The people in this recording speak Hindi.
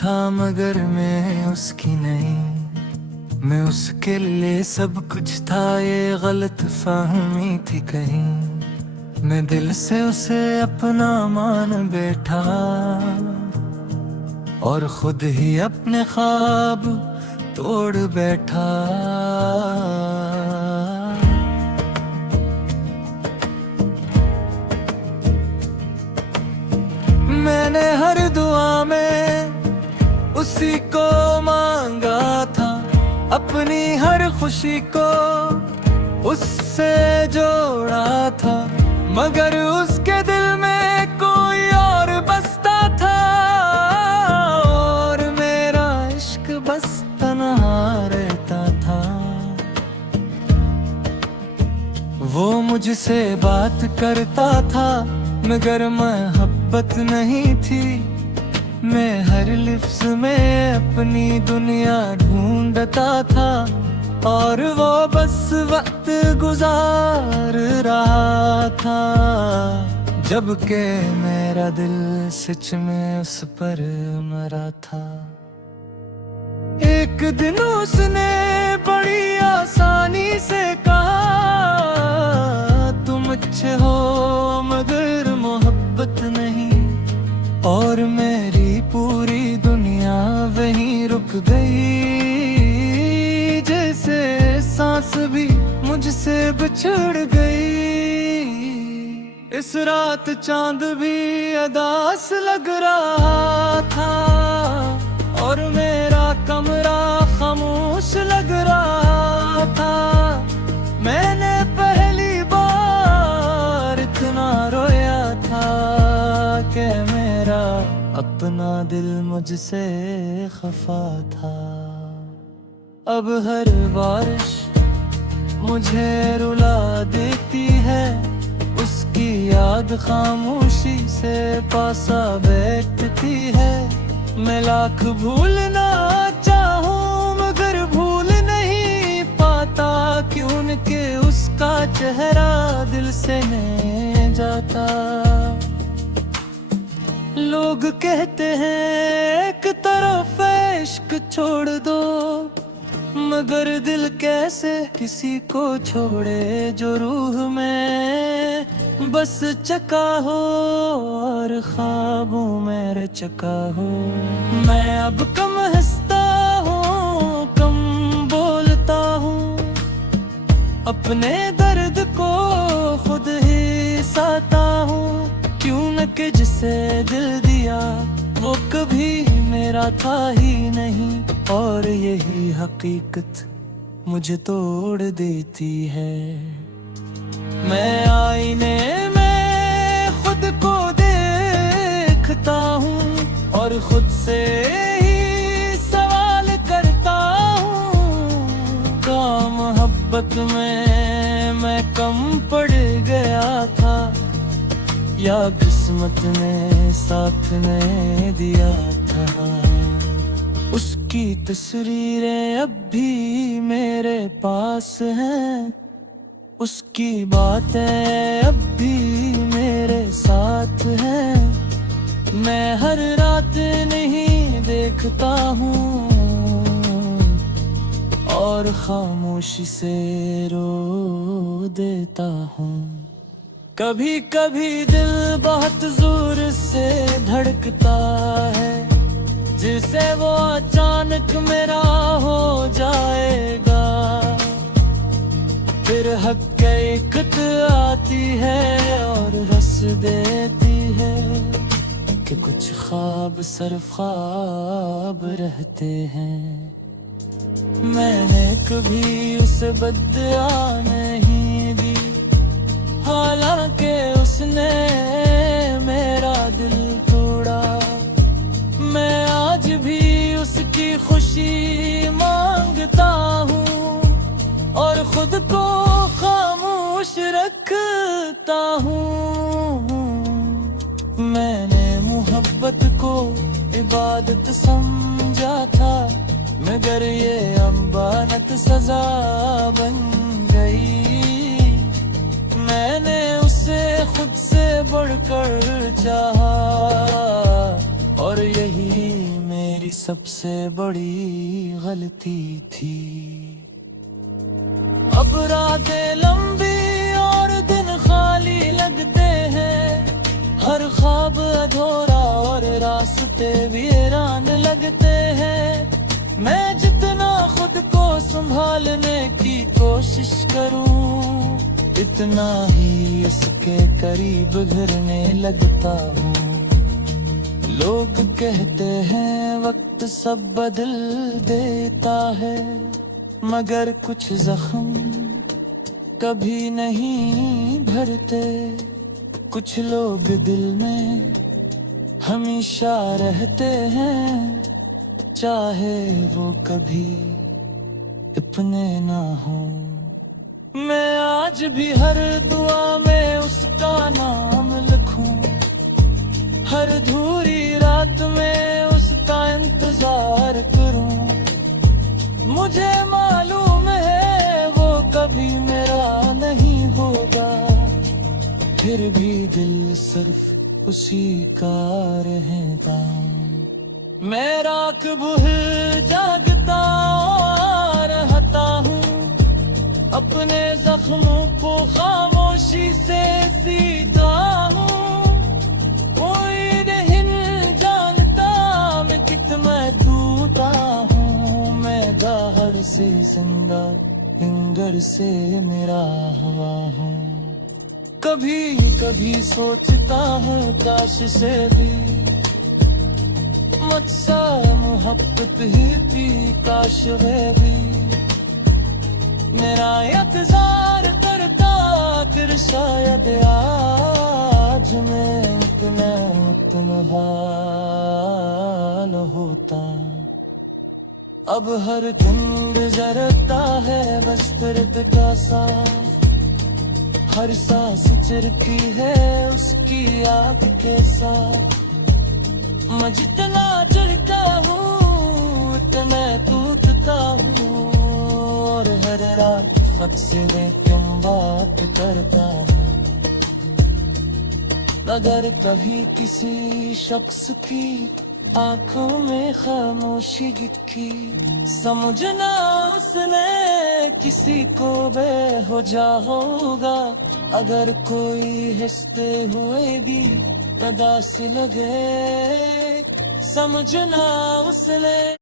था मगर मैं उसकी नहीं। मैं उसके लिए सब कुछ था, ये गलत फहमी थी कहीं। मैं दिल से उसे अपना मान बैठा और खुद ही अपने ख्वाब तोड़ बैठा। मैंने हर दुआ में उसी को मांगा था, अपनी हर खुशी को उससे जोड़ा था। मगर उसके दिल में कोई और बसता था, और मेरा इश्क बस तन्हा रहता था। वो मुझसे बात करता था मगर मोहब्बत नहीं थी। मैं हर लिफ्ज़ में अपनी दुनिया ढूंढता था, और वो बस वक्त गुजार रहा था। जबकि मेरा दिल सच में उस पर मरा था। एक दिन उसने बड़ी आसानी से कहा, तुम अच्छे हो मगर मोहब्बत नहीं। और मेरी पूरी दुनिया वहीं रुक गई, जैसे सांस भी मुझसे बिछड़ गई। इस रात चांद भी अदास लग रहा था, और मेरा कमरा खामोश लग रहा था। मैंने पहली बार इतना रोया था कि मेरा अपना दिल मुझसे खफा था। अब हर बारिश मुझे रुला देती है, उसकी याद खामोशी से पासा बैठती है। मैं लाख भूलना चाहूं मगर भूल नहीं पाता, क्यों के उसका चेहरा दिल से नहीं जाता। लोग कहते हैं एक तरफ इश्क छोड़ दो, मगर दिल कैसे किसी को छोड़े जो रूह में बस चका हो और ख्वाबों में रह चका हो। मैं अब कम हंसता हूँ, कम बोलता हूँ, अपने दर्द को खुद ही सहता हूँ। क्यों न कि जिसे दिल दिया वो कभी मेरा था ही नहीं, और यही हकीकत मुझे तोड़ देती है। मैं आईने में खुद को देखता हूँ और खुद से ही सवाल करता हूँ, क्या मोहब्बत में मैं कम पड़ गया था, या किस्मत ने साथ ने दिया था। उसकी तस्वीरें अब भी मेरे पास हैं, उसकी बातें अब भी मेरे साथ हैं। मैं हर रात नहीं देखता हूँ और खामोशी से रो देता हूँ। कभी कभी दिल बहुत जोर से धड़कता है, जिसे वो अचानक मेरा हो जाएगा। फिर हकीकत आती है और रस देती है कि कुछ ख्वाब सिर्फ ख्वाब रहते हैं। मैंने कभी उसे बद्दुआ नहीं दी, हालांकि उसने मेरा दिल तोड़ा। मैं आज भी उसकी खुशी मांगता हूँ और खुद को खामोश रखता हूँ। मैंने मोहब्बत को इबादत समझा था, मगर ये अमानत सजा बन गई। मैंने उसे खुद से बढ़कर चाहा और यही मेरी सबसे बड़ी गलती थी। अब रातें लंबी और दिन खाली लगते हैं, हर ख्वाब अधूरा और रास्ते वीरान लगते हैं। मैं जितना खुद को संभालने की कोशिश करूं, इतना ही इसके करीब घिरने लगता हूँ। लोग कहते हैं वक्त सब बदल देता है, मगर कुछ जख्म कभी नहीं भरते। कुछ लोग दिल में हमेशा रहते हैं, चाहे वो कभी अपने ना हो। मैं आज भी हर दुआ में उसका नाम लिखूं, हर अधूरी रात में उसका इंतजार करूं। मुझे मालूम है वो कभी मेरा नहीं होगा, फिर भी दिल सिर्फ उसी का रहता। मैं रात भर जागता रहता हूँ, अपने जख्मों को खामोशी से सीता हूँ। कोई नहीं जानता मैं कितना टूटा हूँ। मैं बाहर से जिंदा, अंदर से मेरा हवा हूँ। कभी कभी सोचता हूँ काश से भी मुझसे मोहब्बत ही थी, काश है भी मेरा इंतजार करता, फिर शायद आज मैं इतना हाल होता। अब हर दिन गुजरता है बस दर्द का सा, हर सांस चिरती है उसकी याद के साथ। मैं जितना जलता हूँ उतना टूटता हूँ, और हर रात खुद से लेकर बात करता हूँ। अगर कभी किसी शख्स की आंखों में खामोशी दिखी, समझना उसने किसी को बेहुजा होगा। अगर कोई हंसते हुए भी अदा से लगे, समझना उसने